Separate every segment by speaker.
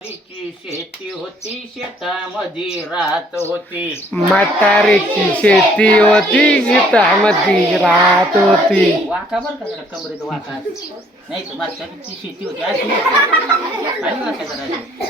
Speaker 1: म्हातारीची शेती होती शेतामध्ये राहत होती
Speaker 2: म्हातारीची शेती होती शेतामध्ये राहत होती
Speaker 1: वाका बर का जरा कमरेत वाका नाही तर म्हातारीची शेती होती अशी होती. आणि वाका जरा?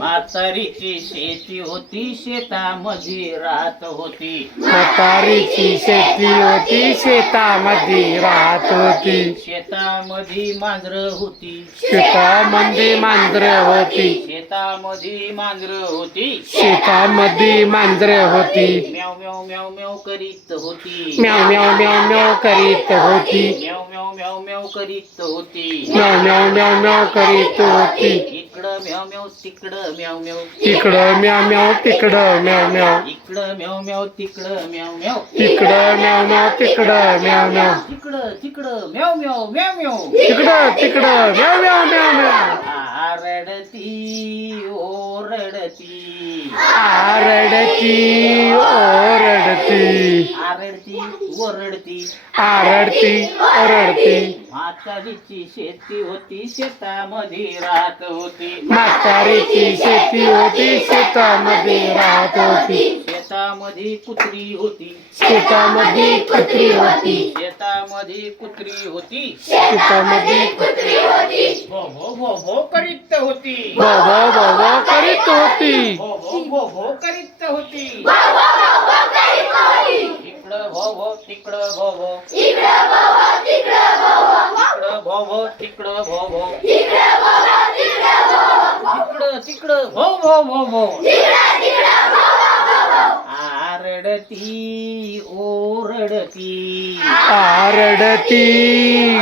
Speaker 1: म्हातारीची शेती होती शेतामध्ये राहत होती.
Speaker 2: म्हातारीची शेती होती शेतामध्ये राहत होती.
Speaker 1: शेतामध्ये मांजर होती.
Speaker 2: शेतामध्ये मांजर होती.
Speaker 1: शेतामध्ये मांजर होती.
Speaker 2: शेतामध्ये मांजर होती.
Speaker 1: म्याव म्याव म्याव म्याव करीत होती.
Speaker 2: म्याव म्याव म्याव म्याव करीत होती.
Speaker 1: म्याव म्याव म्याव म्याव करीत होती.
Speaker 2: म्याव म्याव म्याव म्याव करीत होती.
Speaker 1: इकडं म्याव म्याव तिकडं म्याव म्याव.
Speaker 2: तिकडं म्याव म्याव तिकडं म्याव म्याव.
Speaker 1: इकडं म्याव म्याव तिकडं म्याव म्याव.
Speaker 2: तिकडं म्याव म्याव तिकडं म्याव म्याव.
Speaker 1: तिकडं तिकडं म्याव म्याव म्याव म्याव.
Speaker 2: तिकडं तिकडं म्याव म्याव म्याव म्याव.
Speaker 1: आरडती ओरडती.
Speaker 2: आरडती ओरडती.
Speaker 1: आरडती ओरडती.
Speaker 2: आरडती ओरडती.
Speaker 1: म्हातारीची शेती होती शेतामध्ये राहत होती.
Speaker 2: म्हातारीची शेती होती शेतामध्ये राहत होती.
Speaker 1: शेतामध्ये कुत्री होती.
Speaker 2: शेतामध्ये कुत्री होती.
Speaker 1: शेतामध्ये कुत्री होती.
Speaker 2: शेतामध्ये
Speaker 1: भो भो भो भो करीत होती.
Speaker 2: भो भो भो भो करीत होती.
Speaker 1: भो भो भो भो करीत होती. इकडं भो भो तिकडं भो भो. इकडं भो भो तिकडं भो भो इकडं तिकडं भो भो भो भो आरडती ओरडती
Speaker 2: आरडती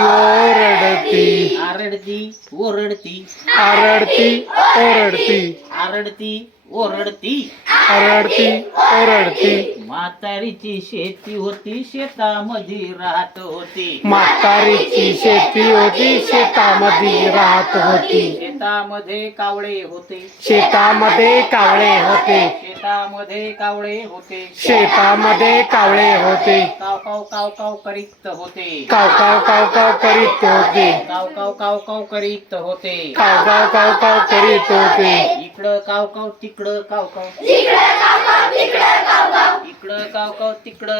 Speaker 2: ओरडती
Speaker 1: आरडती ओरडती
Speaker 2: आरडती ओरडती
Speaker 1: आरडती ओरडती.
Speaker 2: आरडती ओरडती.
Speaker 1: म्हातारीची शेती होती शेतामध्ये राहत होती.
Speaker 2: म्हातारीची शेती होती शेतामध्ये राहत होती.
Speaker 1: शेतामध्ये कावळे होते
Speaker 2: शेतामध्ये कावळे होते
Speaker 1: शेतामध्ये कावळे होते
Speaker 2: शेतामध्ये कावळे होते
Speaker 1: काव काव काव काव करीत होते
Speaker 2: काव काव काव काव करीत होते
Speaker 1: काव काव काव काव करीत होते
Speaker 2: काव काव काव काव करीत होते
Speaker 1: इकडं काव काव तिकडं काव काव इकडं काव काव तिकडं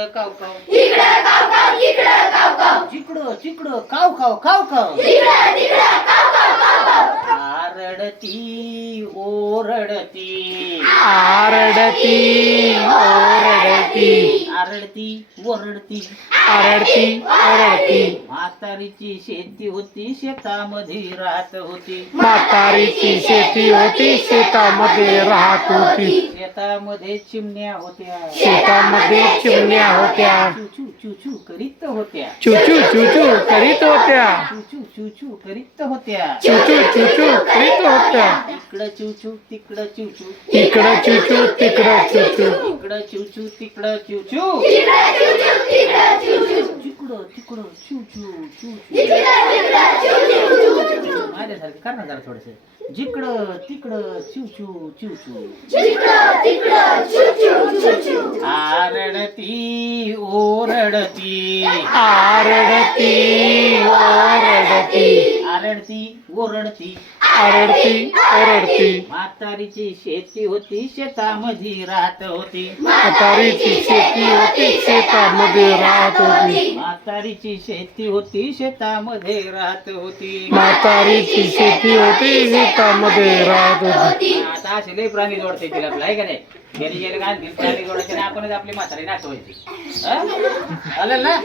Speaker 1: काव काव जिकडं तिकडं काव काव काव काव आरडती. ओरडती.
Speaker 2: आरडती ओरडती.
Speaker 1: आरडती ओरडती. म्हातारीची शेती होती शेतामध्ये राहत होती.
Speaker 2: म्हातारीची शेती होती शेतामध्ये राहत होती.
Speaker 1: शेतामध्ये चिमण्या होत्या.
Speaker 2: शेतामध्ये चिमण्या होत्या.
Speaker 1: चू चू चू करीत होत्या.
Speaker 2: चुचू चुचू करीत होत्या.
Speaker 1: चू चू चू करीत होत्या.
Speaker 2: चुचू चुचू करीत होत्या.
Speaker 1: इकडं चूचू तिकडं चूचू
Speaker 2: इकडं चुचू तिकडं चुचू
Speaker 1: इकडं चूचू तिकडं चूचू तिकडं तिकडं चूचू चूचू माझ्यासारखं कर ना जरा थोडस जिकडं तिकडं चूचू चूचू आरडती ओरडती
Speaker 2: आरडती ओरडती
Speaker 1: आरडती ओरडती.
Speaker 2: आरडती ओरडती.
Speaker 1: म्हातारीची शेती होती शेतामध्ये राहत होती.
Speaker 2: म्हातारीची शेती होती शेतामध्ये राहत होती.
Speaker 1: म्हातारीची शेती होती शेतामध्ये राहत होती.
Speaker 2: म्हातारीची शेती होती शेतामध्ये राहत होती.
Speaker 1: आता असे लय प्राणी जोडते तिला आहे का नाही? गेले गेले काय प्राणी जोडायचे आणि आपणच आपली म्हातारी नाचवायची हं? चालेल ना?